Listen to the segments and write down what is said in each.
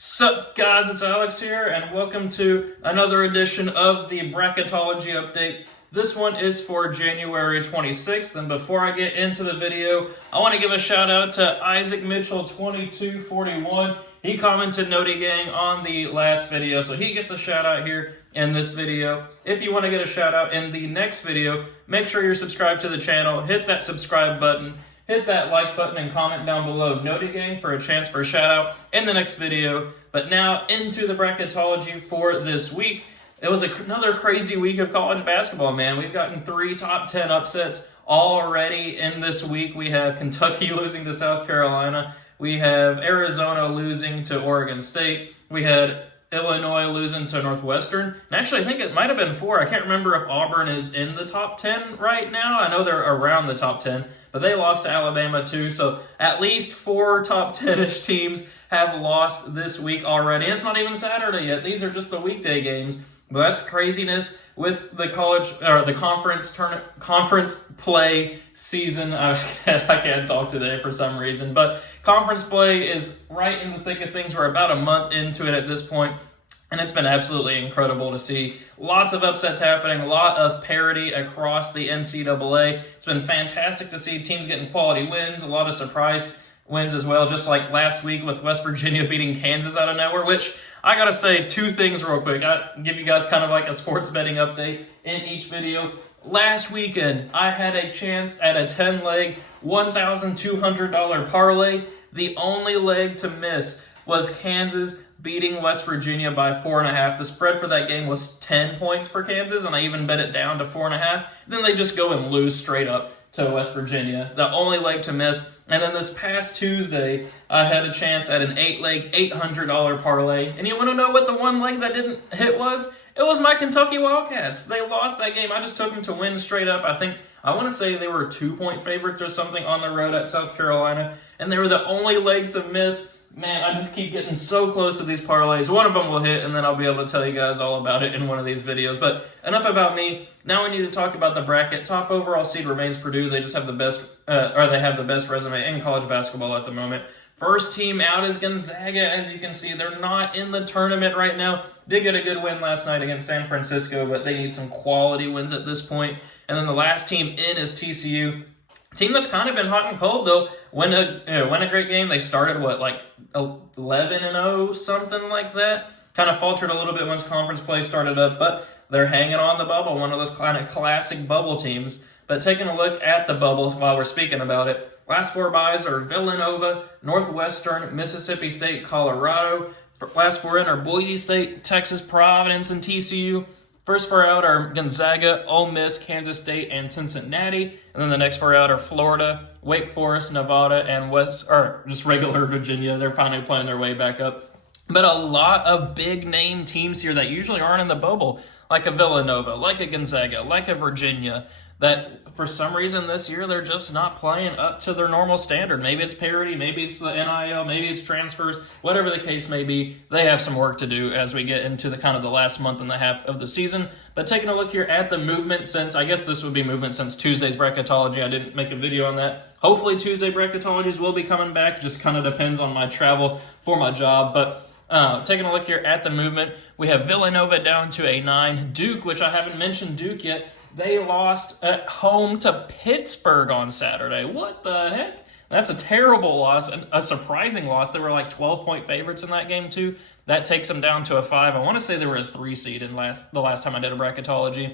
Sup guys, it's Alex here, and welcome to another edition of the Bracketology update. This one is for January 26th, and before I get into the video, I want to give a shout out to Isaac Mitchell 2241. He commented Noti Gang on the last video, so he gets a shout out here in this video. If you want to get a shout out in the next video, make sure you're subscribed to the channel, hit that subscribe button, hit that like button, and comment down below Noti Gang for a chance for a shout out in the next video. But now into the bracketology for this week. It was another crazy week of college basketball, man. We've gotten 3 top 10 upsets already in this week. We have Kentucky losing to South Carolina. We have Arizona losing to Oregon State. We had Illinois losing to Northwestern. And actually, I think it might have been 4. I can't remember if Auburn is in the top 10 right now. I know they're around the top 10, but they lost to Alabama too. So at least 4 top 10-ish teams have lost this week already. It's not even Saturday yet. These are just the weekday games. But that's craziness with the college or the conference play season. I can't talk today for some reason, but conference play is right in the thick of things. We're about a month into it at this point, and it's been absolutely incredible to see lots of upsets happening, a lot of parity across the NCAA. It's been fantastic to see teams getting quality wins, a lot of surprise wins as well, just like last week with West Virginia beating Kansas out of nowhere, which I gotta say 2 things real quick. I'll give you guys kind of like a sports betting update in each video. Last weekend, I had a chance at a 10-leg, $1,200 parlay. The only leg to miss was Kansas beating West Virginia by 4.5. The spread for that game was 10 points for Kansas, and I even bet it down to 4.5. Then they just go and lose straight up to West Virginia. The only leg to miss. And then this past Tuesday, I had a chance at an 8-leg, $800 parlay. And you want to know what the one leg that didn't hit was? It was my Kentucky Wildcats. They lost that game. I just took them to win straight up. I want to say they were 2-point favorites or something on the road at South Carolina. And they were the only leg to miss. Man, I just keep getting so close to these parlays. One of them will hit, and then I'll be able to tell you guys all about it in one of these videos. But enough about me. Now we need to talk about the bracket. Top overall seed remains Purdue. They just have the best, they have the best resume in college basketball at the moment. First team out is Gonzaga. As you can see, they're not in the tournament right now. Did get a good win last night against San Francisco, but they need some quality wins at this point. And then the last team in is TCU. Team that's kind of been hot and cold, though. Win a great game. They started, 11-0, something like that. Kind of faltered a little bit once conference play started up, but they're hanging on the bubble, one of those kind of classic bubble teams. But taking a look at the bubbles while we're speaking about it, last 4 byes are Villanova, Northwestern, Mississippi State, Colorado. Last 4 in are Boise State, Texas, Providence, and TCU. First 4 out are Gonzaga, Ole Miss, Kansas State, and Cincinnati. And then the next 4 out are Florida, Wake Forest, Nevada, and just regular Virginia. They're finally playing their way back up. But a lot of big-name teams here that usually aren't in the bubble, like a Villanova, like a Gonzaga, like a Virginia, that for some reason this year they're just not playing up to their normal standard. Maybe it's parity, maybe it's the NIL, maybe it's transfers, whatever the case may be. They have some work to do as we get into the last month and a half of the season. But taking a look here at the movement I guess this would be movement since Tuesday's bracketology. I didn't make a video on that. Hopefully Tuesday bracketologies will be coming back. Just kind of depends on my travel for my job. But taking a look here at the movement, we have Villanova down to a 9. Duke, which I haven't mentioned Duke yet, they lost at home to Pittsburgh on Saturday. What the heck? That's a terrible loss, a surprising loss. They were like 12-point favorites in that game too. That takes them down to a 5. I want to say they were a 3 seed in the last time I did a bracketology.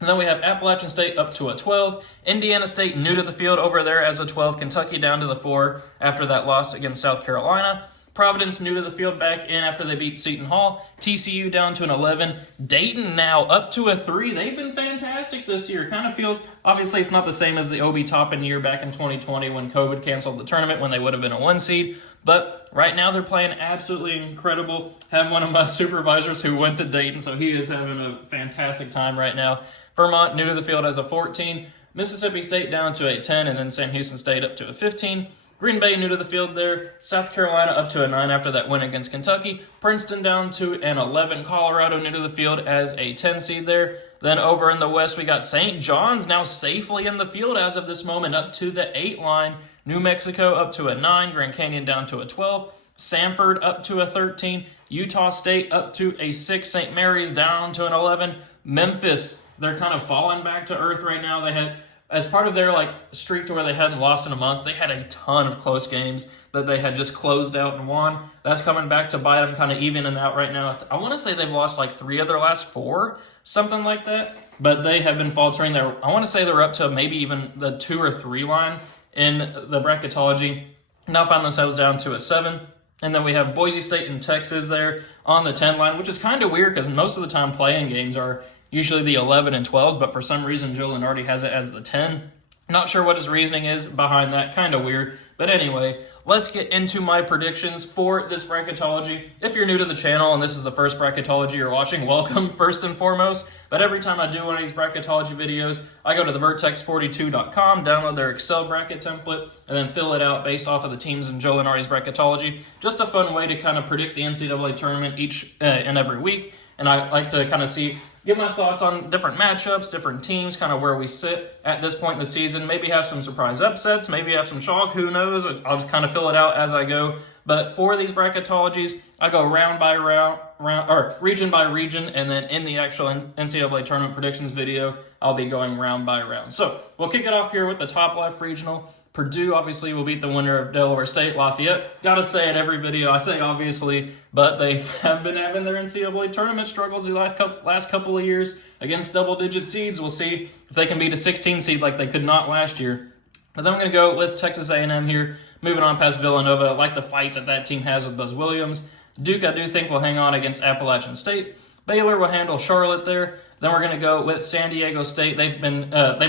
And then we have Appalachian State up to a 12. Indiana State new to the field over there as a 12. Kentucky down to the 4 after that loss against South Carolina. Providence new to the field back in after they beat Seton Hall. TCU down to an 11. Dayton now up to a 3. They've been fantastic this year. Kind of feels, obviously it's not the same as the Obi Toppin year back in 2020 when COVID canceled the tournament when they would have been a 1 seed. But right now they're playing absolutely incredible. Have one of my supervisors who went to Dayton, so he is having a fantastic time right now. Vermont new to the field as a 14. Mississippi State down to a 10, and then Sam Houston State up to a 15. Green Bay new to the field there. South Carolina up to a 9 after that win against Kentucky. Princeton down to an 11. Colorado new to the field as a 10 seed there. Then over in the West, we got St. John's now safely in the field as of this moment up to the 8 line. New Mexico up to a 9. Grand Canyon down to a 12. Samford up to a 13. Utah State up to a 6. St. Mary's down to an 11. Memphis, they're kind of falling back to earth right now. They had, as part of their streak to where they hadn't lost in a month, they had a ton of close games that they had just closed out and won. That's coming back to bite them, kind of evening out right now. I want to say they've lost 3 of their last 4, something like that. But they have been faltering there. I want to say they're up to maybe even the 2 or 3 line in the bracketology. Now find themselves down to a 7. And then we have Boise State and Texas there on the 10 line, which is kind of weird because most of the time play-in games are usually the 11 and 12, but for some reason Joe Lunardi has it as the 10. Not sure what his reasoning is behind that. Kind of weird. But anyway, let's get into my predictions for this bracketology. If you're new to the channel and this is the first bracketology you're watching, welcome first and foremost. But every time I do one of these bracketology videos, I go to the vertex42.com, download their Excel bracket template, and then fill it out based off of the teams in Joe Lunardi's bracketology. Just a fun way to kind of predict the NCAA tournament each and every week. And I like to kind of give my thoughts on different matchups, different teams, kind of where we sit at this point in the season. Maybe have some surprise upsets, maybe have some chalk, who knows? I'll just kind of fill it out as I go. But for these bracketologies, I go round by round, or region by region, and then in the actual NCAA tournament predictions video, I'll be going round by round. So we'll kick it off here with the top left regional. Purdue obviously will beat the winner of Delaware State, Lafayette. Gotta say it every video, I say obviously, but they have been having their NCAA tournament struggles the last couple of years against double-digit seeds. We'll see if they can beat a 16 seed like they could not last year. But then I'm going to go with Texas A&M here, moving on past Villanova. I like the fight that team has with Buzz Williams. Duke, I do think, will hang on against Appalachian State. Baylor will handle Charlotte there. Then we're going to go with San Diego State. They've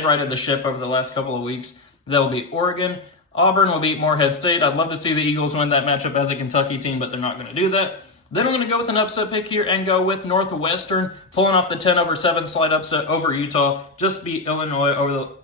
righted the ship over the last couple of weeks. They'll beat Oregon. Auburn will beat Morehead State. I'd love to see the Eagles win that matchup as a Kentucky team, but they're not going to do that. Then I'm going to go with an upset pick here and go with Northwestern, pulling off the 10-7 slight upset over Utah. Just beat Illinois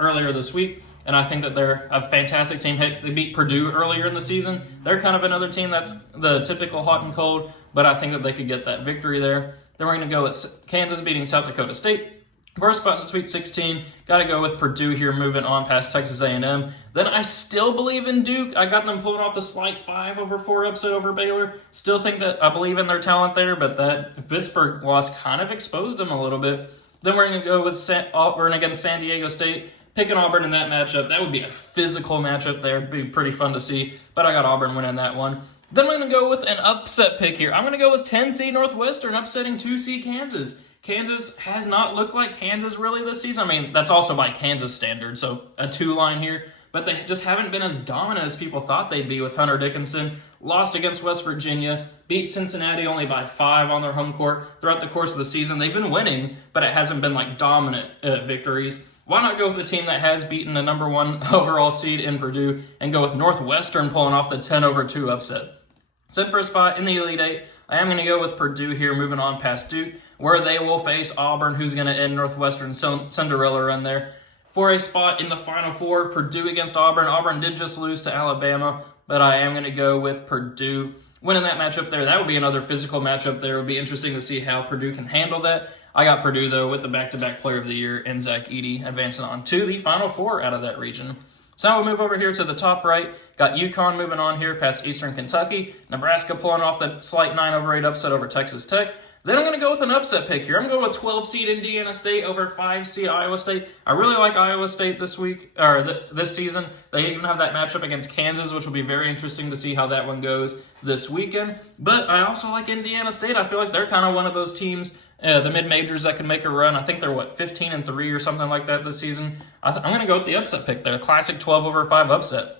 earlier this week, and I think that they're a fantastic team. Heck, they beat Purdue earlier in the season. They're kind of another team that's the typical hot and cold, but I think that they could get that victory there. Then we're going to go with Kansas beating South Dakota State. First spot in the Sweet 16, got to go with Purdue here, moving on past Texas A&M. Then I still believe in Duke. I got them pulling off the slight 5/4 upset over Baylor. Still think that I believe in their talent there, but that Pittsburgh loss kind of exposed them a little bit. Then we're going to go with Auburn against San Diego State. Picking Auburn in that matchup, that would be a physical matchup there. It'd be pretty fun to see, but I got Auburn winning that one. Then I'm going to go with an upset pick here. I'm going to go with 10-seed Northwestern upsetting 2-seed Kansas. Kansas has not looked like Kansas really this season. I mean, that's also by Kansas standards, so a 2-line here. But they just haven't been as dominant as people thought they'd be with Hunter Dickinson. Lost against West Virginia, beat Cincinnati only by 5 on their home court. Throughout the course of the season, they've been winning, but it hasn't been dominant victories. Why not go with the team that has beaten the #1 overall seed in Purdue and go with Northwestern pulling off the 10-2 upset? So for a spot in the Elite Eight, I am going to go with Purdue here, moving on past Duke, where they will face Auburn, who's going to end Northwestern's Cinderella run there. For a spot in the Final Four, Purdue against Auburn. Auburn did just lose to Alabama, but I am going to go with Purdue winning that matchup there. That would be another physical matchup there. It would be interesting to see how Purdue can handle that. I got Purdue, though, with the back-to-back Player of the Year and Zach Edey advancing on to the Final Four out of that region. So now we'll move over here to the top right. Got UConn moving on here past Eastern Kentucky. Nebraska pulling off the slight 9/8 upset over Texas Tech. Then I'm going to go with an upset pick here. I'm going with 12-seed Indiana State over 5-seed Iowa State. I really like Iowa State this season. They even have that matchup against Kansas, which will be very interesting to see how that one goes this weekend. But I also like Indiana State. I feel like they're kind of one of those teams, the mid-majors that can make a run. I think they're, 15-3 or something like that this season. I'm going to go with the upset pick there, classic 12/5 upset.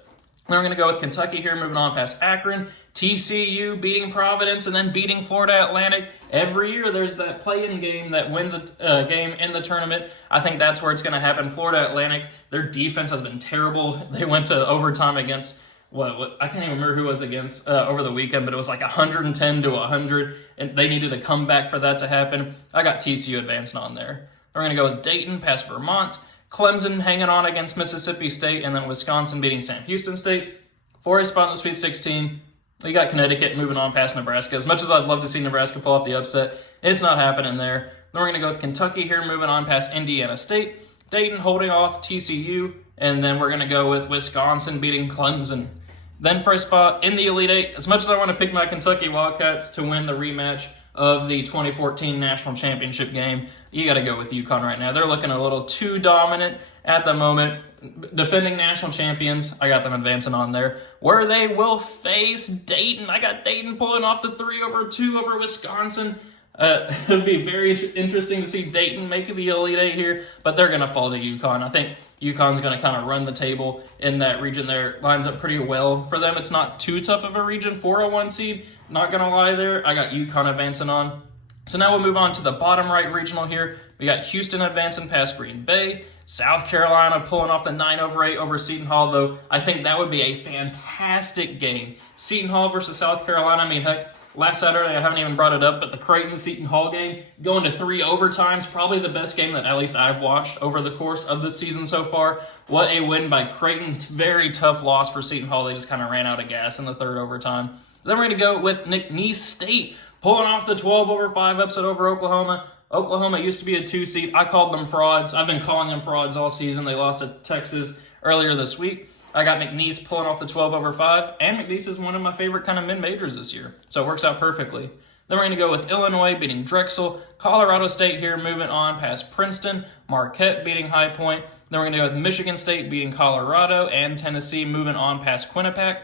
Then we're going to go with Kentucky here, moving on past Akron. TCU beating Providence and then beating Florida Atlantic. Every year there's that play-in game that wins a game in the tournament. I think that's where it's going to happen. Florida Atlantic, their defense has been terrible. They went to overtime against, I can't even remember who was against over the weekend, but it was 110-100, and they needed a comeback for that to happen. I got TCU advancing on there. We're going to go with Dayton past Vermont. Clemson hanging on against Mississippi State, and then Wisconsin beating Sam Houston State. For a spot in the Sweet 16, we got Connecticut moving on past Nebraska. As much as I'd love to see Nebraska pull off the upset, it's not happening there. Then we're going to go with Kentucky here, moving on past Indiana State. Dayton holding off TCU, and then we're going to go with Wisconsin beating Clemson. Then first spot in the Elite Eight, as much as I want to pick my Kentucky Wildcats to win the rematch of the 2014 National Championship game, you got to go with UConn right now. They're looking a little too dominant at the moment. Defending national champions, I got them advancing on there, where they will face Dayton. I got Dayton pulling off the 3-2 over Wisconsin. It'll be very interesting to see Dayton make the Elite Eight here, but they're going to fall to UConn. I think UConn's going to kind of run the table in that region there. Lines up pretty well for them. It's not too tough of a region for a 1 seed. Not going to lie there. I got UConn advancing on. So now we'll move on to the bottom right regional here. We got Houston advancing past Green Bay. South Carolina pulling off the 9-8 over Seton Hall, though. I think that would be a fantastic game. Seton Hall versus South Carolina. I mean, heck, last Saturday, I haven't even brought it up, but the Creighton-Seton Hall game, going to 3 overtimes, probably the best game that at least I've watched over the course of this season so far. What a win by Creighton. Very tough loss for Seton Hall. They just kind of ran out of gas in the 3rd overtime. Then we're going to go with McNeese State, pulling off the 12-5 upset over Oklahoma. Oklahoma used to be a 2 seed. I called them frauds. I've been calling them frauds all season. They lost to Texas earlier this week. I got McNeese pulling off the 12-5, and McNeese is one of my favorite kind of mid-majors this year, so it works out perfectly. Then we're going to go with Illinois beating Drexel, Colorado State here moving on past Princeton, Marquette beating High Point. Then we're going to go with Michigan State beating Colorado, and Tennessee moving on past Quinnipiac.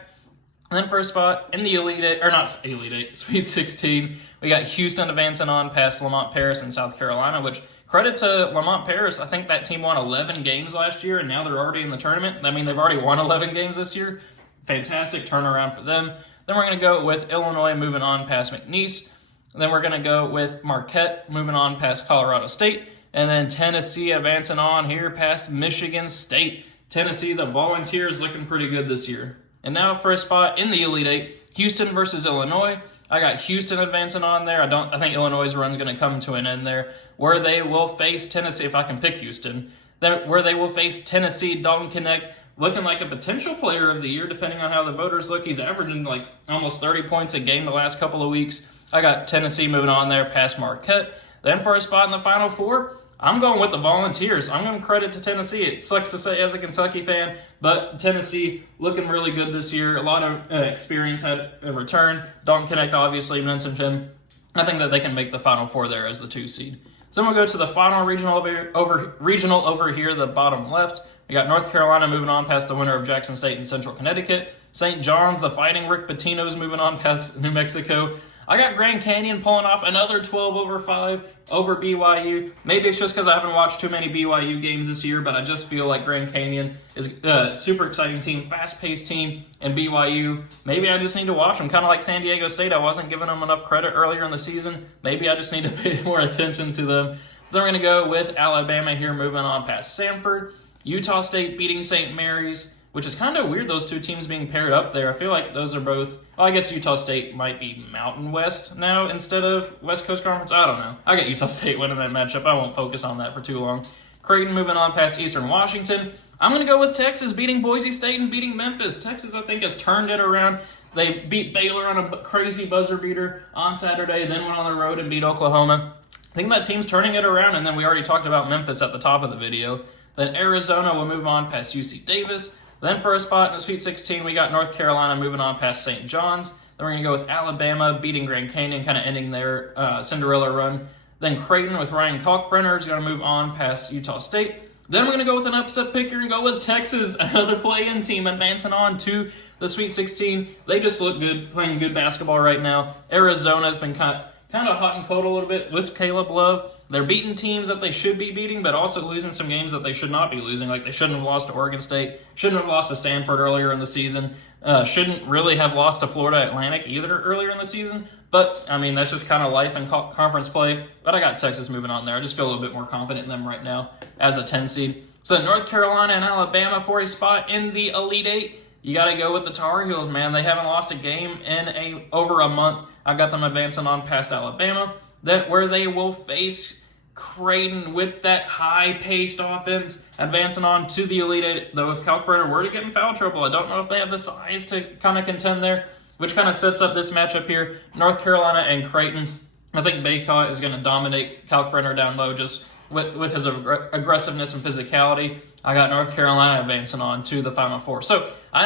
And then first spot in the Elite Eight, or not Elite Eight, Sweet 16, we got Houston advancing on past Lamont Paris in South Carolina, which credit to Lamont Paris. I think that team won 11 games last year, and now they're already in the tournament. I mean, they've already won 11 games this year. Fantastic turnaround for them. Then we're going to go with Illinois moving on past McNeese. Then we're going to go with Marquette moving on past Colorado State. And then Tennessee advancing on here past Michigan State. Tennessee, the Volunteers, looking pretty good this year. And now for a spot in the Elite Eight, Houston versus Illinois. I got Houston advancing on there. I think Illinois' run's going to come to an end there, where they will face Tennessee, if I can pick Houston, where they will face Tennessee. Dalton Knecht looking like a potential player of the year, depending on how the voters look. He's averaging like almost 30 points a game the last couple of weeks. I got Tennessee moving on there past Marquette. Then for a spot in the Final Four, I'm going with the Volunteers. I'm going to credit to Tennessee. It sucks to say as a Kentucky fan, but Tennessee looking really good this year. A lot of experience had a return. Dalton Knecht obviously mentioned him. I think that they can make the Final Four there as the 2 seed. So then we'll go to the final regional over here, the bottom left. We got North Carolina moving on past the winner of Jackson State and Central Connecticut. St. John's, the Fighting Rick Pitino's moving on past New Mexico. I got Grand Canyon pulling off another 12-5 over BYU. Maybe it's just because I haven't watched too many BYU games this year, but I just feel like Grand Canyon is a super exciting team, fast-paced team, and BYU, maybe I just need to watch them. Kind of like San Diego State, I wasn't giving them enough credit earlier in the season. Maybe I just need to pay more attention to them. Then we're going to go with Alabama here, moving on past Samford. Utah State beating St. Mary's, which is kind of weird, those two teams being paired up there. I feel like those are both, well, I guess Utah State might be Mountain West now instead of West Coast Conference. I don't know. I got Utah State winning that matchup. I won't focus on that for too long. Creighton moving on past Eastern Washington. I'm going to go with Texas beating Boise State and beating Memphis. Texas, I think, has turned it around. They beat Baylor on a crazy buzzer beater on Saturday, then went on the road and beat Oklahoma. I think that team's turning it around, and then we already talked about Memphis at the top of the video. Then Arizona will move on past UC Davis. Then for a spot in the Sweet 16, we got North Carolina moving on past St. John's. Then we're going to go with Alabama beating Grand Canyon, kind of ending their Cinderella run. Then Creighton with Ryan Kalkbrenner is going to move on past Utah State. Then we're going to go with an upset picker and go with Texas, another play-in team advancing on to the Sweet 16. They just look good, playing good basketball right now. Arizona's been kind of hot and cold a little bit with Caleb Love. They're beating teams that they should be beating, but also losing some games that they should not be losing. Like they shouldn't have lost to Oregon State, shouldn't have lost to Stanford earlier in the season, shouldn't really have lost to Florida Atlantic either earlier in the season. But, I mean, that's just kind of life in conference play. But I got Texas moving on there. I just feel a little bit more confident in them right now as a 10 seed. So North Carolina and Alabama for a spot in the Elite Eight. You got to go with the Tar Heels, man. They haven't lost a game in over a month. I got them advancing on past Alabama, where they will face Creighton with that high-paced offense, advancing on to the Elite Eight. Though if Kalkbrenner were to get in foul trouble, I don't know if they have the size to kind of contend there, which kind of sets up this matchup here. North Carolina and Creighton. I think Baycott is going to dominate Kalkbrenner down low just with his aggressiveness and physicality. I got North Carolina advancing on to the Final Four. So I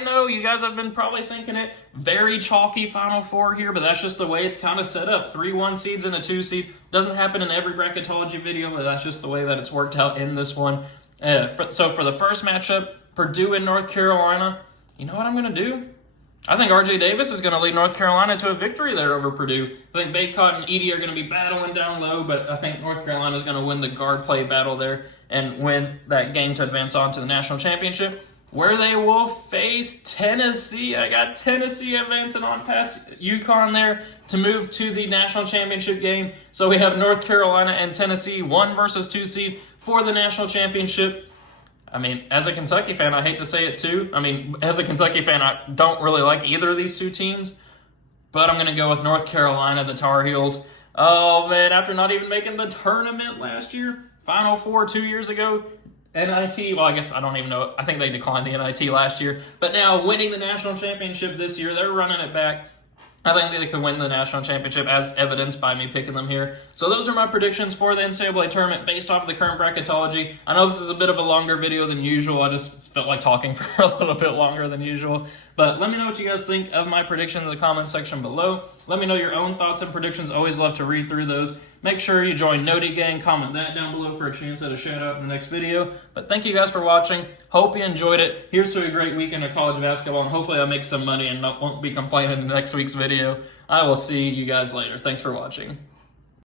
know you guys have been probably thinking it very chalky Final Four here, but that's just the way it's kind of set up. 3 1 seeds and a 2 seed. Doesn't happen in every bracketology video, but that's just the way that it's worked out in this one. So for the first matchup, Purdue and North Carolina, you know what I'm going to do? I think R.J. Davis is going to lead North Carolina to a victory there over Purdue. I think Baycott and Edey are going to be battling down low, but I think North Carolina is going to win the guard play battle there and win that game to advance on to the national championship, where they will face Tennessee. I got Tennessee advancing on past UConn there to move to the national championship game. So we have North Carolina and Tennessee, 1 versus 2 seed for the national championship. I mean, as a Kentucky fan, I hate to say it too. I mean, as a Kentucky fan, I don't really like either of these two teams, but I'm going to go with North Carolina, the Tar Heels. Oh man, after not even making the tournament last year, Final Four 2 years ago, NIT, well, I guess I don't even know. I think they declined the NIT last year, but now winning the national championship this year, they're running it back. I think they could win the national championship, as evidenced by me picking them here. So those are my predictions for the NCAA tournament based off of the current bracketology. I know this is a bit of a longer video than usual. I just felt like talking for a little bit longer than usual. But let me know what you guys think of my predictions in the comments section below. Let me know your own thoughts and predictions. Always love to read through those. Make sure you join Noti Gang. Comment that down below for a chance at a shout out in the next video. But thank you guys for watching. Hope you enjoyed it. Here's to a great weekend of college basketball, and hopefully I'll make some money and won't be complaining in next week's video. I will see you guys later. Thanks for watching.